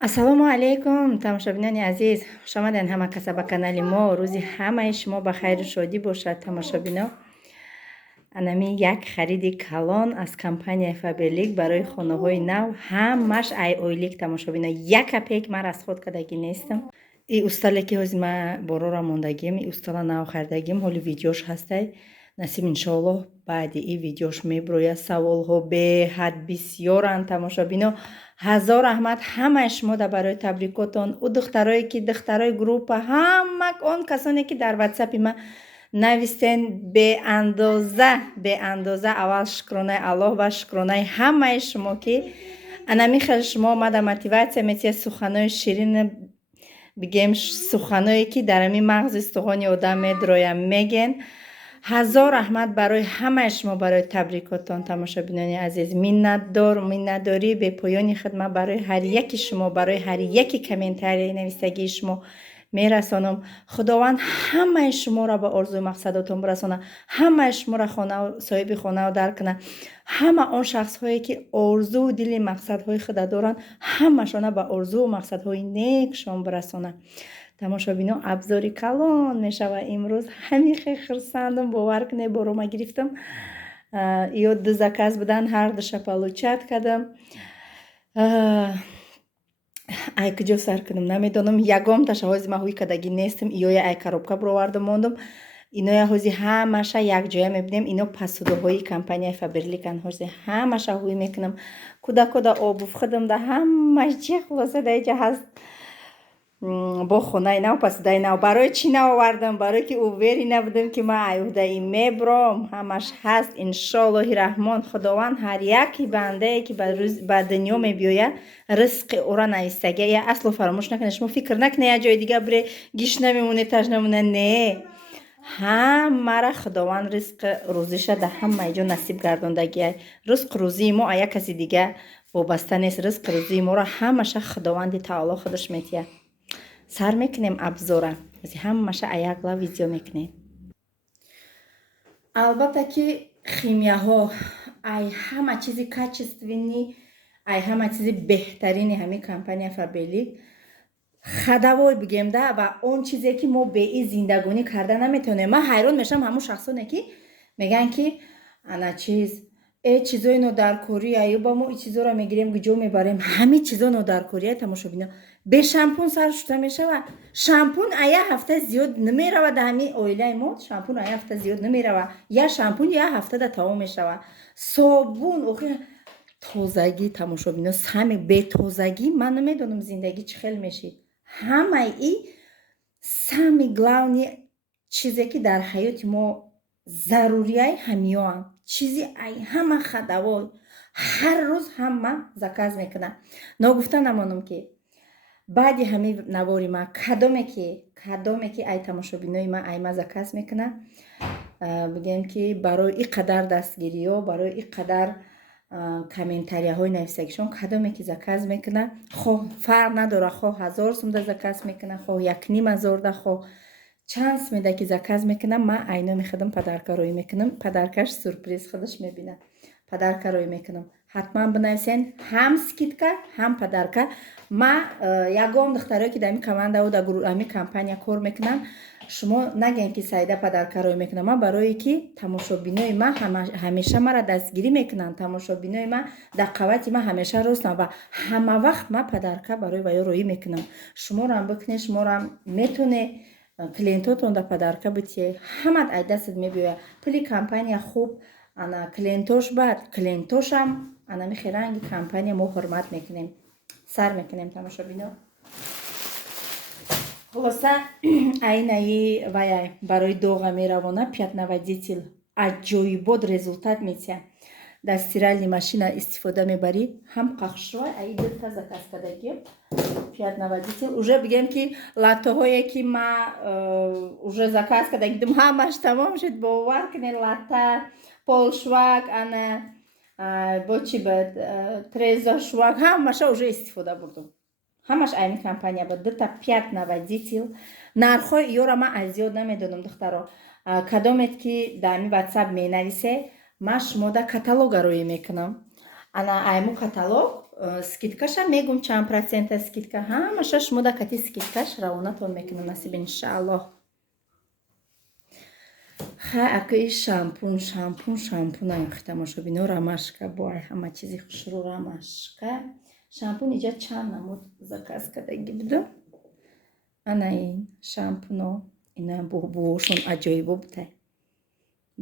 ассалому алайкум, тамошобинони азиз, хуш омадед ҳама каса ба канали мо. рӯзи ҳамаи шумо ба хайру шодӣ бошад. Тамошобино, анами як хариди калон аз компанияи Faberlic барои хонаҳои нав, ҳамаш ай ойлик. Тамошобино, як копейк ман расход кардагӣ нестам. И устале ки ҳозир ма борора мондагим, и устала нав хардагим, ҳоли видеош ҳастай. насиб иншоаллоҳ баъди и видеош меброяд. саволҳо беҳад бисёранд. Тамошобино, ҳазор раҳмат ҳамаи шумо да барои табрикотон. У духтарое ки духтарои группа, ҳама он касоне ки дар ватсапи ма навистен, беандоза аввал шукронаи Аллоҳ ва шукронаи ҳамаи шумо ки анами хел шумо омада мотиватсия метия суханои ширин бигем, суханое ки дар ами мағзи истухони одам медроя меген. ҳазор раҳмат барои ҳамаи шумо, барои табрикотон. Тамошобинони азиз, миннатдорӣ бепоёни хидмат барои ҳар яки шумо, барои ҳар яки комментарияи навистагии шумо мерасонам. худованд ҳамаи шуморо ба орзуи мақсадотон бирасона, ҳамаи шуморо соҳиби хонао дар кунад. ҳама он шахсҳое ки орзуу дили мақсадҳои худа доранд, ҳамашона ба орзуу мақсадҳои некшон бирасона. тамошобино, абзори калон мешава имрӯз. ҳамихе хурсандам, бовар кунед, борома гирифтам. ё ду заказ будан, ҳар душа получат кардам. ай куҷо сар кунам намедонам. ягом таша ҳозир ма ҳуй кардагӣ нестам. иёя ай коробка бировардам мондам. иноя ҳозир ҳамаша якҷоя мебинем. ино посудаҳои компанияи Faberlic-ан. ҳозир ҳамаша ҳуй мекунам. кӯда обув худам да ҳамаш чӣ хулоса да иҷа ҳаст. бо хонаи нав, посудаи нав. барои чӣ наовардам? барое ки увери набудам ки ман айҳудаи мебром. ҳамаш ҳаст. иншоаллоҳи раҳмон худованд ҳар яки бандае ки ба дунё мебиёяд ризқи ӯро навистага. я асло фаромӯш накунед. шумо фикр накунед як ҷои дига бире гиш намемонед, таж намемонед. не, ҳамаро худованд ризқи рӯзиша да ҳамаи ҷо насиб гардондагиай. ризқ рӯзии мо ая каси дига вобаста нест. ризқи рӯзии моро ҳамаша худованди таоло худаш метия. сар мекунем абзора. ҳамаша аякла видео мекунем. албатта ки химияҳо, ай ҳама чизи качествени, ай ҳама чизи беҳтарини ҳамин компания Faberlic хадавой бигем да, ва он чизе ки мо бе и зиндагонӣ карда наметавонем. ман ҳайрон мешавам ҳамун шахсоне ки меган ки ана чиз чизои нодаркорӣ, аю ба мо чизоро мегирем куҷо мебарем. ҳамин чизо нодаркория. Тамошобино, бе шампун сар шута мешавад. шампун ая ҳафта зиёд намеравад. ҳамин оилаи мо шампун ая ҳафта зиёд намеравад. я шампун я ҳафта да тамом мешавад. собун охи тозагӣ. Тамошобино, сами бетозагӣ ман намедонам зиндагӣ чӣ хел мешид. ҳамаи и сами главни чизе ки дар ҳаёти мо зарурияи ҳамиёам. чизи ай ҳама хадавой. ҳар рӯз ҳама заказ мекунам. ногуфта намонам ки баъди ҳамин навори ма кадоме ки ай тамошобинои ма ай ма заказ мекунам. бигем ки барои и қадар дастгириё, барои и қадар комментарияҳои нависагишон кадоме ки заказ мекунам, хоҳ фарқ надора, хоҳ 1000 сум да заказ мекунам, хоҳ 1500 да, хоҳ чанд сумеда ки заказ мекунам, ман айноми худам падаркароӣ мекунам. падаркаш сурприз худаш мебинад. падаркароӣ мекунам. ҳатман бинависен ҳам скидка, ҳам падарка. ман ягон духтарое ки дар ҳамин команда дар ҳамин компания кор мекунанд, шумо нагӯед ки Саида падаркароӣ мекунам. ман барое ки тамошобинои ман ҳамеша мара дастгирӣ мекунанд. тамошобинои ман дар қавати ман ҳамеша ростанд ва ҳама вақт ман падарка барои ваё роӣ мекунам. шуморам бикунед, шуморам метонед клиентотон да падарка битие. ҳамат ай дастат мебиёяд. пули компания хуб, ана клиентош бад, клиентошам анами херанги компания мо ҳурмат мекунем. сар мекунем. тамошобино, хулоса айнаи ваяй барои доға меравона пятноводитель аҷоибот результат метия. дар стиральни машина истифода мебарӣ. ҳам қахшрой ай дилта заказ кардагӣ пятноводитель. уже бигем ки латтаҳое ки ма уже заказ кардагидум ҳамаш тамом шуд. бовар кунед, латта, полшвак, ана бо чи буд, трезошвак, ҳамаша уже истифода бурдум. ҳамаш айни компания буд. дилта пятноводитель. нархҳои иёра ман аз зиёд намедонам духтаро. кадомет ки дар ҳамин ватсап менависе, ман шумода каталога роӣ мекунам. ана айму каталог скидкаша мегум чанд процента скидка ҳамаша шумо да кати скидкаш равонатон мекунам насиб иншааллоҳ. ха акои шампун аюхи тамошобино рамашка бо ҳама чизи хушрӯ рамашка шампун иҷа чанд намуд заказ кардагӣ будам. Ана ин шампуно ина бӯшон аҷоибо будай.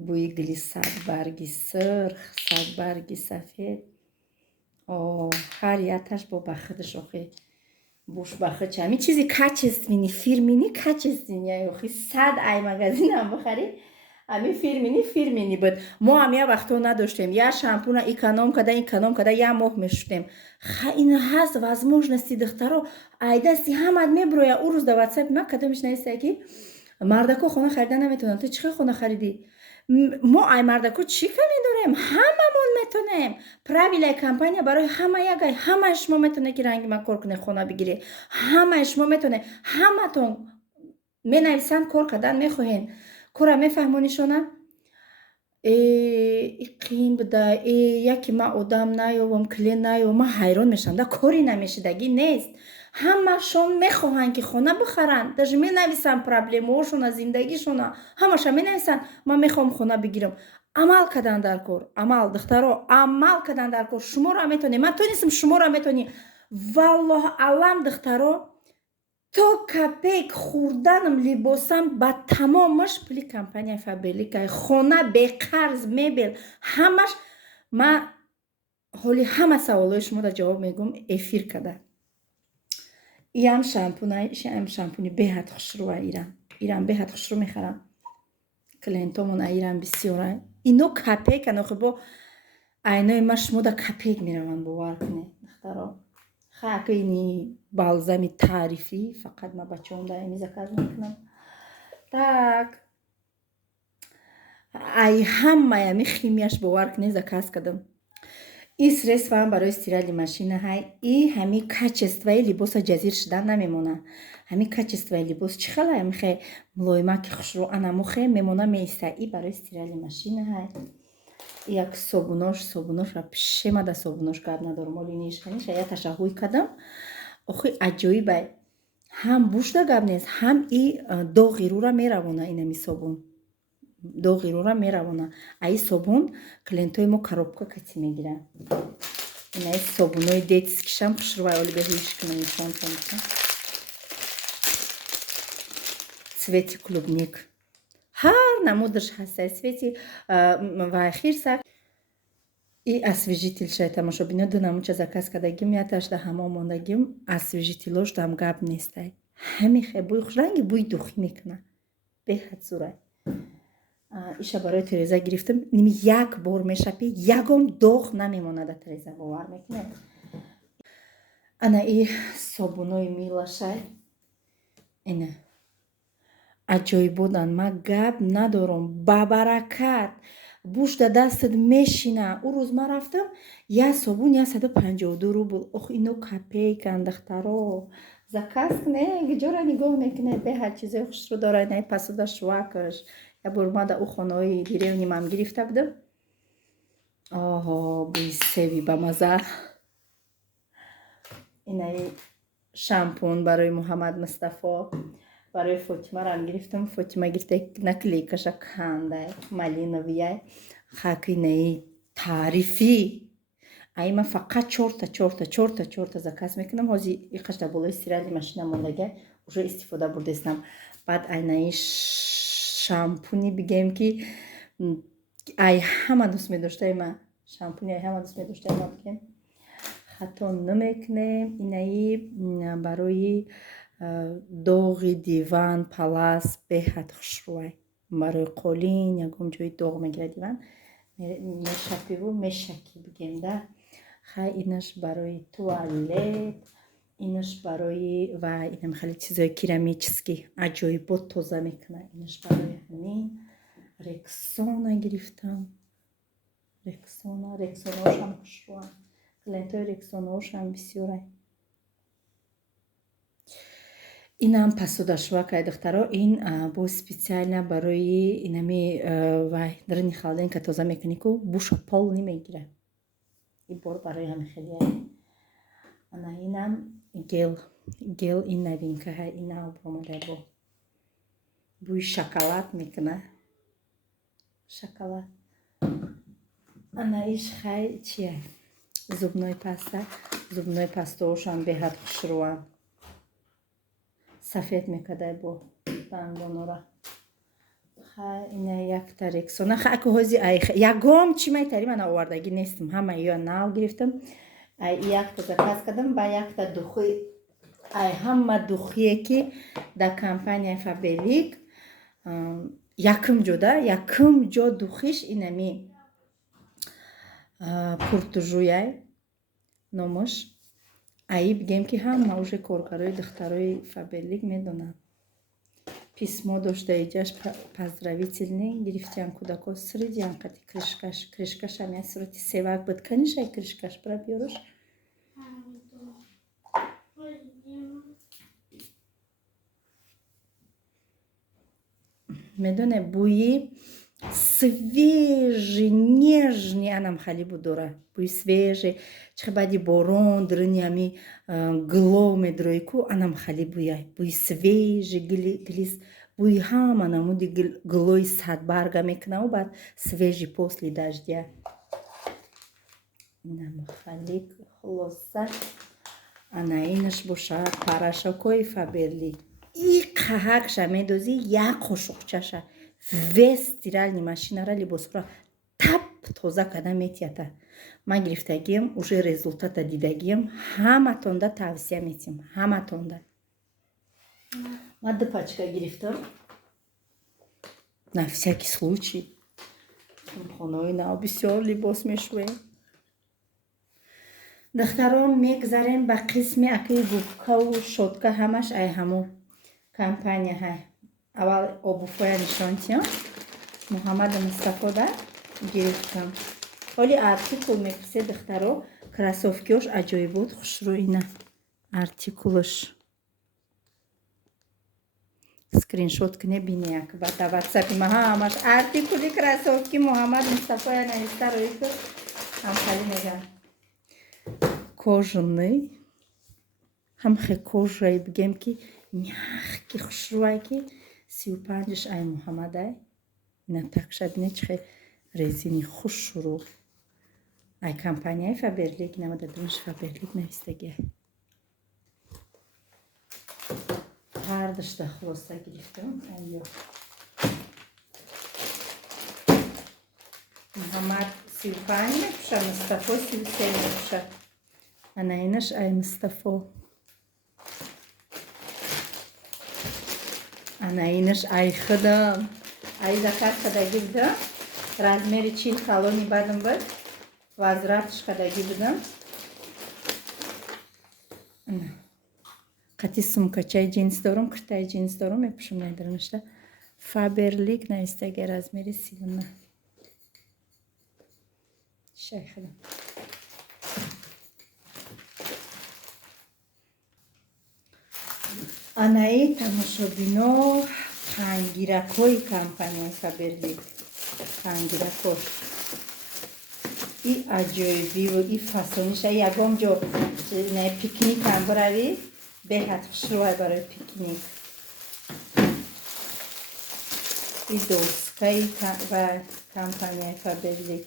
Бӯи гули садбарги сирх, садбарги сафед. Ҳар якташ бо бахидаш охи буш бахид чами чизи качествени фирмени качествени охи 100 ай магазинам бихари ами фирмени буд. Мо ам я вақто надоштем я шампуна эконом када я моҳ мешудем. Ха ин ҳаст возможности духтаро айдасти ҳамат меброя у рӯз да ватсап ма када мешнависа ки мардако хона харида наметавонанд. Ту чӣ хел хона харидӣ? мо ай мардако чӣ ками дорем? Ҳамамон метонем. Правилаи компания барои ҳама ягай. Ҳамаи шумо метонед ки ранги ма кор кунед, хона бигиред. Ҳамаи шумо метонед. Ҳаматон менависанд кор кардан мехоҳед. Кора мефаҳмонишонам. Қиин буда. Яки ма одам наёвам, клиент наёвам. Ма ҳайрон мешавам. Да кори намешидагӣ нест. ҳамашон мехоҳанд ки хона бихаранд. даже менависанд проблемаҳошон аз зиндагишона. ҳамаша менависанд ман мехоҳам хона бигирам. амал кардан дар кор. Амал духтаро амал кардан дар кор. шуморо метонем. Ман тонистам шуморо метонем. Валлоҳ алам духтаро то капек хурданам либосам ба тамомаш пули компания Faberlic хона беқарз мебел ҳамаш ма ҳоли ҳама саволҳои шумо да ҷавоб мегӯм эфир када. Иам шампуни беҳад хушрӯа иран беҳад хушрӯ мехарам. Клиентомон иран бисёра. Ино капекан охи бо айнои ма шумо да капек мераванд бовар кунед духтаро. Ха ини балзами таърифӣ фақат ма бачаҳом да ами заказ мекунам. Так. Ай ҳамаи ами химияш бовар кунед заказ кардам. ин средствам барои стирали машина ҳай и ҳами качестваи либоса ҷазир шудан намемона. ҳами качестваи либос чӣ хела мехе мулоимаки хушрӯ анамухе мемона меиста. И барои стирали машина ҳай. Як собунош ва пишема да собунош гап надорам. Оли нишаниша я ташаҳҳуй кардам. Охи аҷоибай. ҳам буш да гап нест, ҳам и доғи рӯра меравона инами собун. Доғи рӯра меравона. Аи собун клиентои мо коробка кати мегиранд. Инаи собунои детскишам хушрӯвай оли беҳуиш кунам нишонтон. Цвети клубник. ҳар намудаш ҳастай цвети ва хирсак. И освежителшай тамошобино ду намуча заказ кардагим яташ да ҳамон мондагим освежителош дам гап нестай. ҳами хе бӯи хушранги бӯи духӣ мекуна. Беҳад зурай. иша барои тиреза гирифтам. Ними як бор мешапӣ ягон доғ намемонада тиреза бовар мекунед. Ана и собунои милашай. Ина аҷоибодан ма гап надорам. Ба баракат буш да дастат мешина. у рӯз ман рафтам я собун я 152 рубл. ох ино капейкан духтаро. заказ кунед ҷора нигоҳ мекунед. беҳад чизои хушрӯ дора. инаи посуда швакаш. Я бор мада у хонаҳои деревни мам гирифта будам. оҳо бӯи севи ба маза. инаи шампун барои Муҳаммад Мустафо. барои Фотимарам гирифтам. Фотима гирифта наклейкаша кандай малиновияй. хакинаи таърифӣ. ай ман фақат чорта заказ мекунам. ҳозир иқашда болои стирали машина мондагай уже истифода бурдестам. баъд айнаи шампуни бигем ки ай ҳама дӯст медоштаи ма. шампуни ай ҳама дӯст медоштаи ма бигем. хато намекунем. инаи барои доғи диван палас беҳад хушрӯай. барои қолин ягон ҷои доғ мегирад диван мешапиву мешаки бигемда. хай инаш барои туалет. инаш барои ва инам хеле чизои керамически аҷоибот тоза мекунад. инаш барои ҳамин рексона гирифтам. рексонаошам хушрӯанд. клиентои рексонаошам бисёрай. инам посудашвакай духтаро. ин бо специально барои инами вай драни холодильника тоза мекуни ку буша пол намегирад. ин бор барои ҳами хеле ана инам гел ин новинка ҳай ин нав омада бо бӯи шоколад мекуна шоколад ана иш хай чия зубной пастоошам беҳад хушрӯам сафед мекадай бо дандонора хай ина якта рексона хай кӯҳози ягом чӣ майтари ман овардагӣ нестам ҳама ё нав гирифтам ай якта запас кардам ба якта духӣ ай ҳама духие ки дар компанияи Faberlic якум ҷо духиш инами пуртужуяй номаш аи бигем ки ҳама уже коргарои духтарои Faberlic медонанд письмо дошта иҷаш поздравительный гирифтиям кӯдако сридиям қати кришкашам я сурати севак буд канишай кришкаш бра биёрош медоне бӯи свежий нежный анам хали будора бӯи свежий чихе баъди борон дурини ами гилов медрои ку анам хали бӯяй бӯи свежий глис бӯи ҳама намуди гилои садбарга мекунаву баъд свежий после даждя инам хали хулоса ана инаш бошад порошокои Faberlic и қаҳакша медозӣ як қошуқчаша вес стиральни машинара либосҳоро тап тоза карда метиҳата ман гирифтагиам уже результата дидагиам ҳаматонда тавсия метиҳам ҳаматонда ман ду пачка гирифтам на всякий случай хонаҳои нав бисёр либос мешӯем духтарон мегзарем ба қисми акии губкаву шотка ҳамаш ай ҳамон компания ҳай аввал обувҳоя нишонтиям Муҳаммаду Мустафода гирифтам ҳоли артикул мепурсед духтаро кроссовкиёш аҷоибот хушрӯ ина артикулаш скриншот кунӣ бинӣ як ба ватсапи ма ҳамаш артикули кроссовки Муҳаммад Мустафоя нависта рӯи ку ҳамхали мегам кожаный ҳамхе кожаи бигем ки мягкий хушрӯай ки 35-ш ай Муҳаммадай ина такшадине чихе резини хушрӯ ай компанияи Faberlic намуда думаш Faberlic навистагия ҳардашта хулоса гирифтам айё Муҳаммад 35 мепуша Мустафо 33 мепуша ана инаш ай Мустафо ана инаш ай худам ай заказ кардагӣ будам размери 40 калони бадам буд возвратш кардагӣ будам қати сумкачаи ҷинс дорум куртаи ҷинс дорум мепӯшам найдаронашта Faberlic навистаги размери 39 шай худам анаи тамошобино қангиракҳои компанияи Faberlic қангиракҳош и аҷоибиву и фасониша ягон ҷо пикникам биравӣ беҳад хушрӯай барои пикник и доскаи ва компанияи Faberlic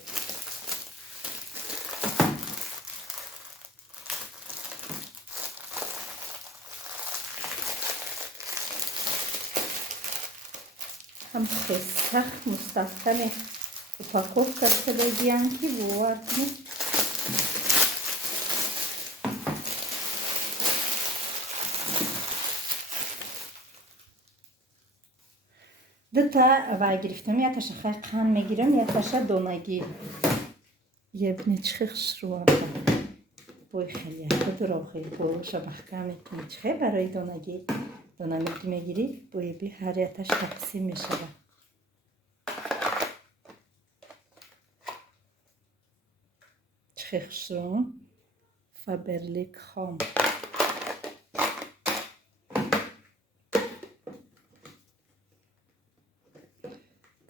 ҳамхе сахт мустаҳкаме упаковка шудагиянд ки бовар кунед дута вай гирифтам якташа хай қанд мегирам якташа донагӣ ебне чихе хушрӯам бой хеле худро хеле болоша маҳкам мекунӣ чихе барои донагӣ донагӣ мегирӣ боеби ҳар якташ тақсим мешавад чихе хушрӯам Faberlic хом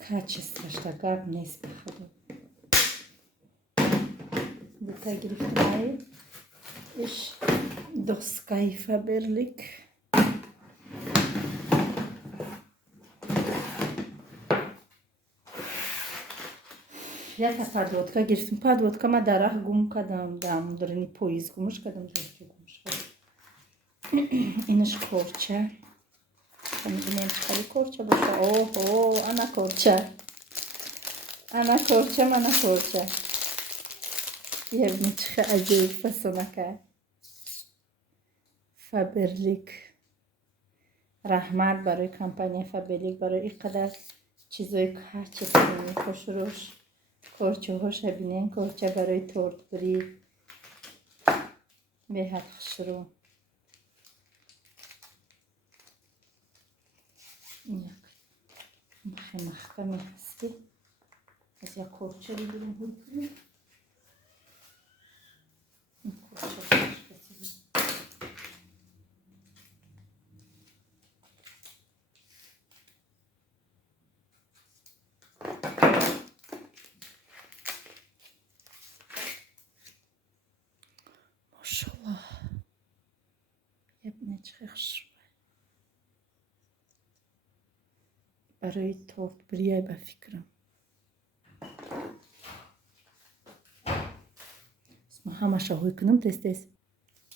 качествошта гап нест бахудо дута гирифтам Ich доска Фаберлик. Яка подводка гирсим. Подводка ма дарах гум кадам дам драни поиз гумуш кадам зачу гумуш. Инаш корча. Нем чхали корча боша. Ого, ана корча. Ана корча, мана корча. Yevni çıxa acayip fasonaka. Faberlik. Rahmat برای کمپانی فابرلیک برای اینقدر چیزای کچستونی خوشروش کورچه هاش بینین کورچه برای تورت بری به حد خوشرو یک محکمی هستی از یک کورچه رو بریم بودیم این کورچه ماشاءالله یبنه چه خوش برای تورت بریای به فکرم اسمه همه شاهوی کنم تست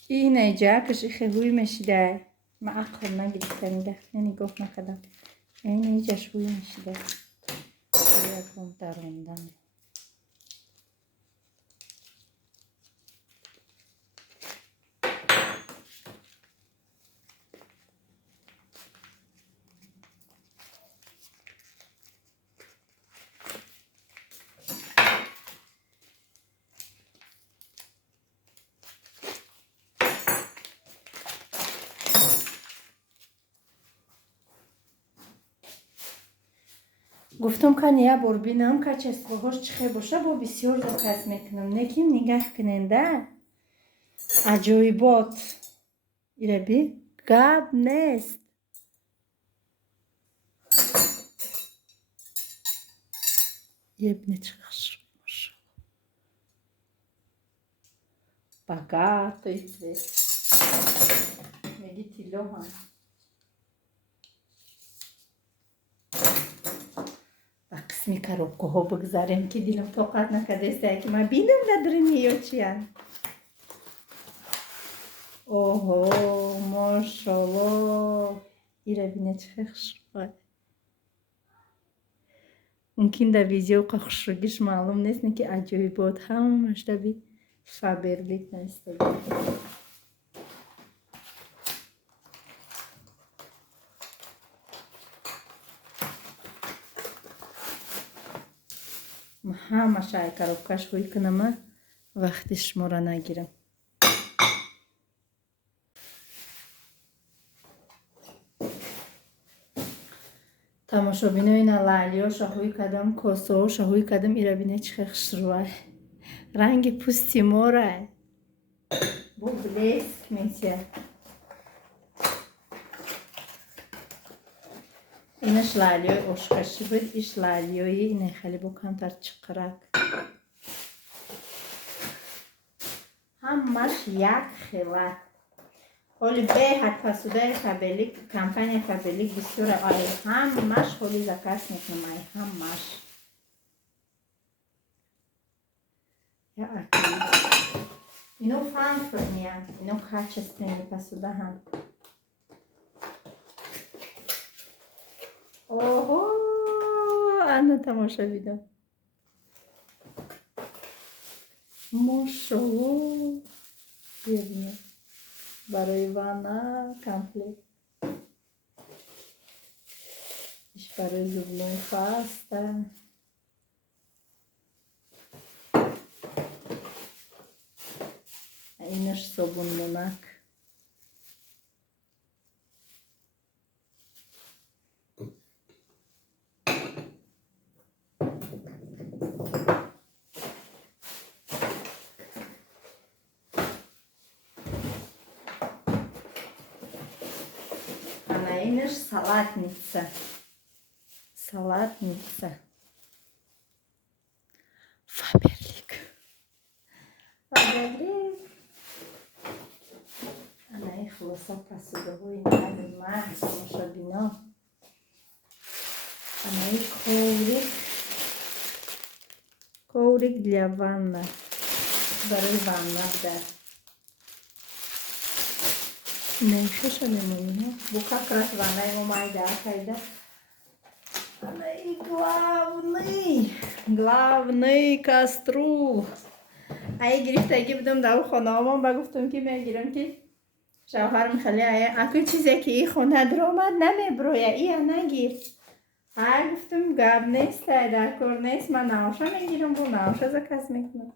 اینه جاکش خیلی میشیده ما عقل نگیرفتم ده نگاه نکردم اینه جاشوی میشیده یکم دارندم گفتم که یه بار بینم که چسبهاش چخه باشه با بسیار دقت میکنم نکیم نگاه کننده عجایبات ایره بی گاب نیست یه بینه چخش багато і цвіт میگی تیلو هم و قسمی коробку ها بگذاریم که دیلم طاقت نکرده است که من بینم نداریم یا چی هست اوه ماشالله ایره بینه چه خوش باید ممکن در ویدیو خوشگیش معلوم نیست که عجایبات همش دبی فابرلیک نیست همه شای коробкаш روی کنم وقتی شما را نگیرم تماشا بینوین لالیو شاهوی کدام کاسو شاهوی کدام ایرا بینه چه خوش روی رنگ پوستی موره بو بلیسک میشه اینش لالیوی اشکشی بود ایش لالیوی اینه خیلی بو کمتر چقرک همش یک خیلی حالی به حد پسوده فابرلیک کمپانی فابرلیک بسیار عالی همش حالی زکست میکنم همش یا اکیل اینو فرانکفورت میان اینو کچستنی پسوده هم اوه انا تماشا بیدم ماشالله ببینید برای وانا کمپلیت ایش برای زبونای خاسته اینش صابون مونک اینش салатница فابرلیک амаи хулоса посудаҳои нави маҳз тамошобино. Амаи коврик для ванна, барои ванна буда. Меньше лимонино. Бу как раз ваннаи мо майда кайда. Амаи главный каструл. ай гирифтагӣ будам дар хонаомон ба гуфтам ки мегирам ки шавҳарам хеле аку чизе ки и хона даромад намеброя ия нагир. ай гуфтам гап нест, дар кор нест, ман наоша мегирам, бо наоша заказ мекунам.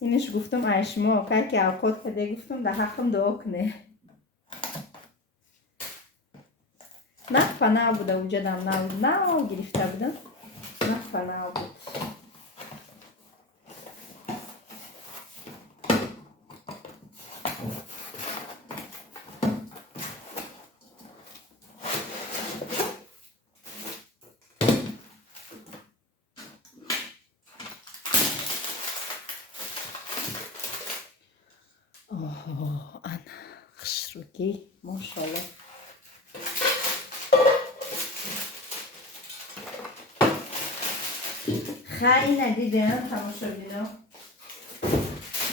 иниш гуфтам ай шумо как авқот каде, гуфтам дар ҳаққам дуо куне. нақфа нав буда уҷадам, нав гирифта будам, нақфа нав буд. ана хушруки мошалло. хайна дидем тамошобино,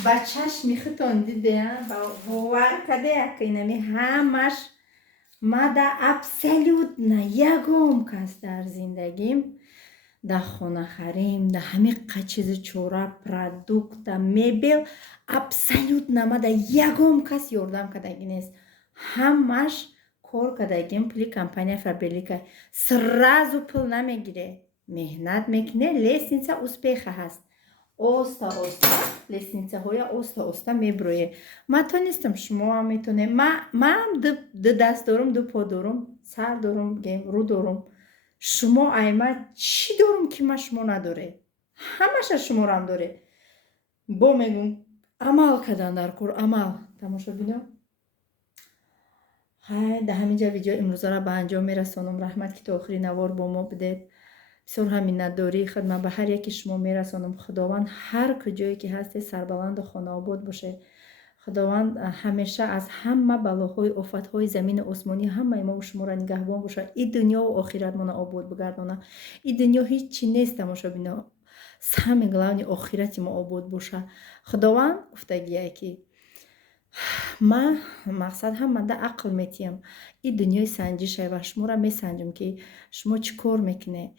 ба чашми хутон дидем, бовар кадея ки инами ҳамаш мада абсолютно ягон кас дар зиндагим дар хона харим, дар ҳамин чизи чора, продукта, мебел, абсолютно мада ягон кас ёрдам кадаги нест. ҳамаш кор кадагим пули компания Фаберлика. Сразу пул намегире, меҳнат мекуне, лестница успеха ҳаст. Оста лестницаҳоя оста меброе. Ман тонистам, шумоам метоне. ман ду даст дорум, ду по дорум, сар дорум, рӯ дорум. шумо айма чӣ дорум ки ма шумо надоре? ҳамаша шуморам доре. бо мегум амал кардан дар кор, амал. тамошобино, ҳай дар ҳаминҷа видео имрӯзаро ба анҷом мерасонам. раҳмат ки то охири навор бо мо будед. бисёр ҳам миннатдорӣ хидмат ба ҳар яки шумо мерасонам. худованд ҳар куҷое ки ҳастед сарбаланду хонаобод бошед. худованд ҳамеша аз ҳама балоҳои офатҳои замину осмонӣ ҳамаи мо шуморо нигаҳбон бошад. И дунё ва охиратмона обод бигардона. И дунё ҳеҷ чӣ нест тамошобино. саме главни охирати мо обод боша. худованд гуфтагия ки ма мақсад ҳамада ақл метиям. И дунёи санҷиша ва шуморо месанҷам ки шумо чӣ кор мекунед.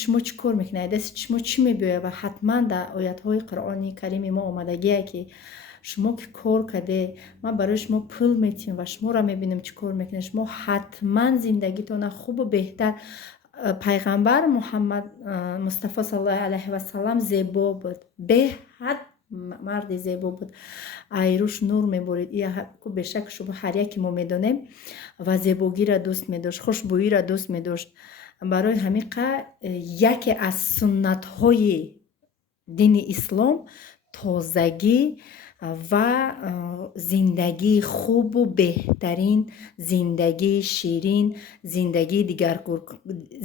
шумо чӣ кор мекунед? дасти шумо чӣ мебиёяд? ва ҳатман дар оятҳои Қуръони карими мо омадагия ки шумо ки кор каде, ма барои шумо пул метиҳам ва шуморо мебинам чӣ кор мекунед. шумо ҳатман зиндагитона хубу беҳтар. пайғамбар Муҳаммад Мустафо саллаллоҳу алайҳи ва саллам зебо буд. беҳад марди зебо буд. айруш нур меборид. бешак шумо ҳар яки мо медонем. ва зебогиро дӯст медошт, хушбӯиро дӯст медошт. барои ҳамиқа яке аз суннатҳои дини ислом тозагӣ ва зиндагии хубу беҳтарин, зиндагии ширин,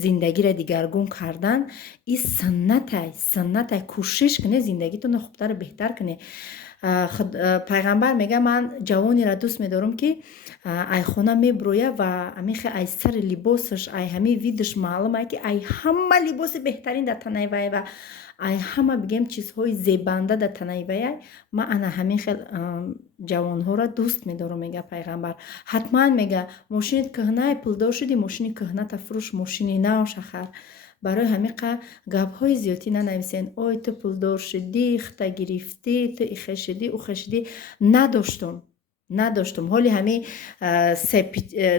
зиндагиро дигаргун кардан. И саннатай кӯшиш куне зиндагитона хубтару беҳтар куне. пайғамбар мега ман ҷавонеро дӯст медорам ки ай хона меброя ва амихе ай сари либосаш, ай ҳами видаш маълум ай ки ай ҳама либоси беҳтарин дар танаи вай ва ай ҳама бигем чизҳои зебанда дар танаи вай. ма ана ҳамин хел ҷавонҳоро дӯст медорам, мега пайғамбар. ҳатман мега мошини кӯҳнаи пулдор шуди, мошини кӯҳната фурӯш, мошини нав шахар. барои ҳамиқа гапҳои зиёдӣ нанависен. ой ту пулдор шудӣ, ихта гирифтӣ, ту ихе шудӣ, ухе шудӣ. надоштум. ҳоли ҳами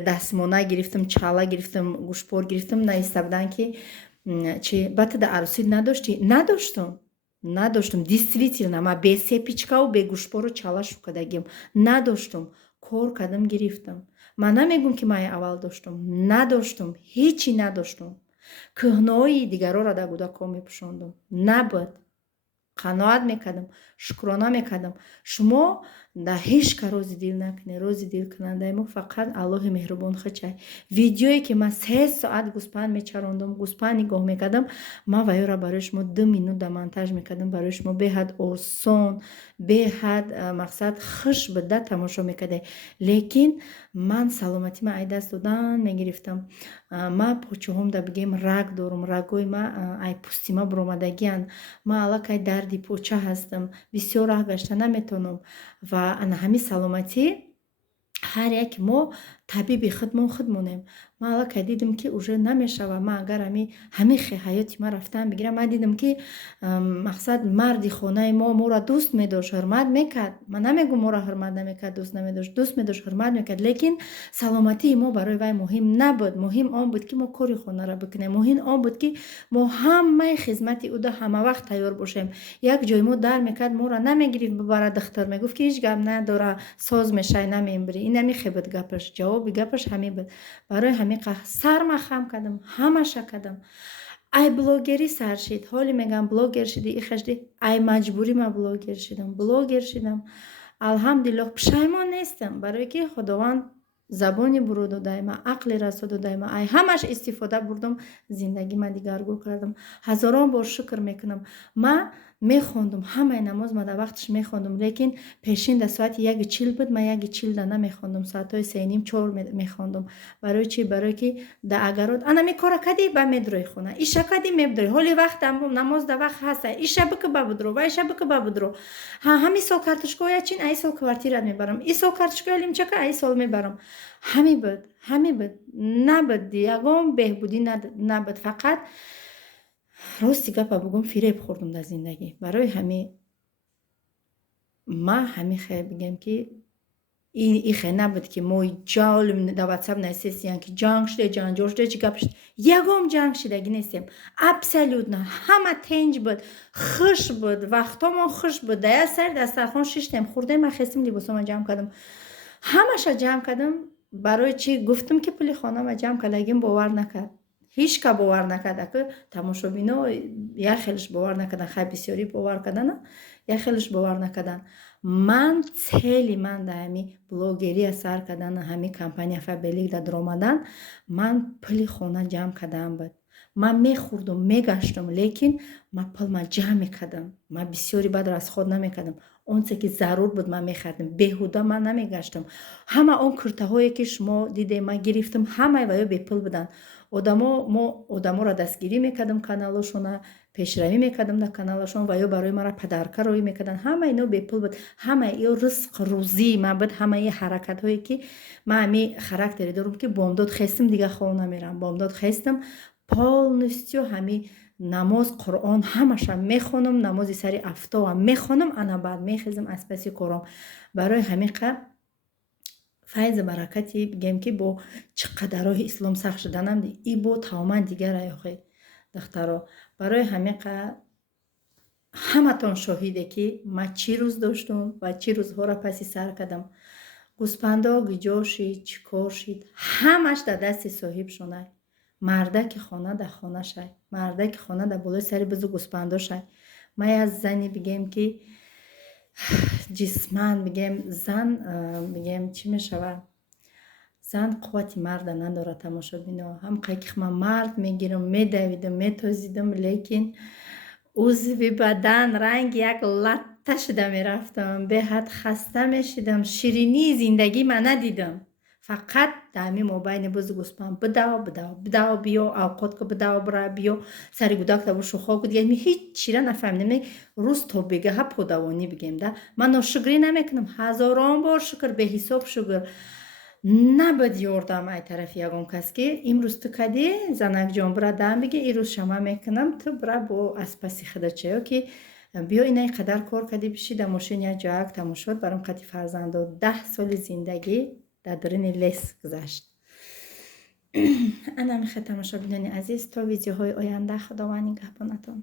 дастмона гирифтам, чала гирифтам, гӯшпор гирифтам, нависта будан ки чи бата да арӯсӣ надоштӣ? надоштум. Действительно ма бе сепичкаву бе гӯшпору чала шукадагим надоштум. кор кардам, гирифтам. ман намегум ки ман аввал доштум. надоштум. ҳечи надоштум. кӯҳнои дигароро дар гӯдакҳо мепӯшондум. набуд. қаноат мекардам, шукрона мекардам. Шумо да ҳеҷ ка рози дил накунед. Рози дил кунандаи мо фақат Аллоҳи меҳрубон хачай. Видеое ки ман 3 соат гӯспанд мечарондам, гӯспанд нигоҳ мекардам, ман ваёра барои шумо 2 минут да монтаж мекардам, барои шумо беҳад осон, беҳад мақсад хуш буда тамошо мекардед. Лекин ман саломатима ай даст додан мегирифтам. Ман почаҳом да бигем раг дорам, рагои ман ай пӯстима буромадагиянд. Ман аллакай дарди поча ҳастам, бисёр раҳ гашта наметавонам ва ана ҳамин саломатӣ ҳар як мо табиби худмон худ монем. Ман аллакай дидам ки уже намешава. Ман агар ҳамин ҳаёти ман рафтан бигирам, ман дидам ки мақсад марди хонаи мо моро дӯст медошт, ҳурмат мекард. Ман намегӯм моро ҳурмат намекард, дӯст намедошт, дӯст медошт, ҳурмат мекард. Лекин саломатии мо барои вай муҳим набуд. муҳим он буд ки мо кори хонаро бикунем. муҳим он буд ки мо ҳамаи хизмати ӯ да ҳамавақт тайёр бошем. як ҷой мо дар мекард, моро намегирифт бибара духтар, мегуфт ки ҳеҷ гап надора, соз мешай, намебири. ин ҳамин буд гапаш. ҷавоби гапаш ҳамин буд. барои ҳамин сарма хам кардам, ҳамаша кардам. ай блогерӣ сар шид. ҳоли мегам блогер шидӣ, ихашди. ай маҷбурӣ ман блогер шидам. алҳамдулиллоҳ пушаймон нестам, барое ки худованд забони бурӯ додаи ман, ақли расо додаи ман, ай ҳамаш истифода бурдам, зиндагӣ ман дигаргун кардам. ҳазорон бор шукр мекунам. ман мехондум, ҳамаи намоз ман дар вақташ мехондум, лекин пешин да соати 1:40 буд, ман 1:40 да намехондум, соатҳои 3:30-4 мехондум. барои чӣ? барое ки да агарот ана мекора кадӣ ба медрои хона, иша кадӣ мебдорӣ, ҳоли вақт намоз да вақт ҳаста, иша бика ба будро, ва иша бика ба будро. ҳамин сол картошкаоя чин, ай сол квартират мебарам, и сол картошкаоя лимчака, ай сол мебарам. ҳамин буд. Набуд ягон беҳбудӣ набуд. фақат рости гапа бигӯм, фиреб хӯрдум дар зиндагӣ. барои ҳамин ман ҳамин хел бигем ки ин хел набуд ки мо ҷал дар ватсап нависестем ки ҷанг шуде, ҷанҷол шуде, чӣ гап шуд. ягон ҷанг шудагӣ нестем. абсолютно ҳама тинҷ буд, хуш буд, вақтомон хуш буд. дар як сари дастархон шиштем, хӯрдем, ман хестем, либосомро ҷамъ кардам, ҳамаша ҷамъ кардам. барои чӣ? гуфтам ки пули хонама ҷамъ кардагим бовар накард. ҳеҷ ка бовар накард. тамошобино як хелаш бовар накардан, хай бисёрӣ бовар кардана, як хелаш бовар накардан. ман цели ман дар ҳамин блогерия сар кардан, ҳамин компания фабелик да даромадан, ман пули хона ҷамъ кардаам буд. ман мехӯрдум, мегаштам, лекин ман пулма ҷамъ мекардам. ман бисёри бад расход намекардам. он чизе ки зарур буд ман мехардам. беҳуда ман намегаштам. ҳама он куртаҳое ки шумо дидем ман гирифтам, ҳамаи ваё бепул буданд. мо одаморо дастгирӣ мекардам, каналошона пешравӣ мекардам дар каналашон ва ё барои мара падаркароӣ мекарданд. ҳама ино бепул буд. ҳамаи ин ризқ рӯзии ман буд. ҳамаи ҳаракатҳое ки ман ҳамин характере дорам ки бомдод хестам, дигар хоб намерам. бомдод хестам, полностью ҳамин намоз, қуръон ҳамаша мехонам, намози сари афтоам мехонам, ана баъд мехезам аз паси корам. барои ҳамин файзу баракати бигем ки бо чӣ қадар роҳи ислом сахт шуданам, и бо тамоман дигар аяхе духтаро. барои ҳамин ҳаматон шоҳиде ки ман чӣ рӯз доштам ва чӣ рӯзҳоро паси сар кардам. гӯспандо гиҷо шид, чӣ кор шид, ҳамаш дар дасти соҳибшонай. мардаки хона дар хонашай, мардаки хона дар болои сари бизу гӯспандошай. ман як зани бигем ки ҷисман бигем зан бигем чӣ мешавад, зан қуввати марда надорад. тамошобино ҳамқай ки ман мард мегирам, медавидам, метозидам, лекин узви бадан ранги як латта шуда мерафтам, беҳад хаста мешидам, ширинии зиндагӣ ман надидам. фақат дар ҳамин мобайни бузу гӯспанд бидав биё, авқот ки бидав бира биё, сари гӯдак табу шухо гудгем, ҳеҷ чира нафаҳмидам. рӯз то бегаҳа подавонӣ бигем да. ман ношукрӣ намекунам, ҳазорон бор шукр, беҳисоб шукр. набуд ёрдам ай тарафи ягон кас ки имрӯз ту кадӣ, занакҷон бира дам биги, ин рӯз шама мекунам, ту бира бо аз паси худачаё ки биё ина ин қадар кор кадӣ, биши дар мошин як ҷояк тамошот барам қати фарзандот. 10 соли зиндагӣ дар дурини лес гузашт. ана мехоҳам тамошобинони азиз, то видеоҳои оянда худованд нигаҳбонатон.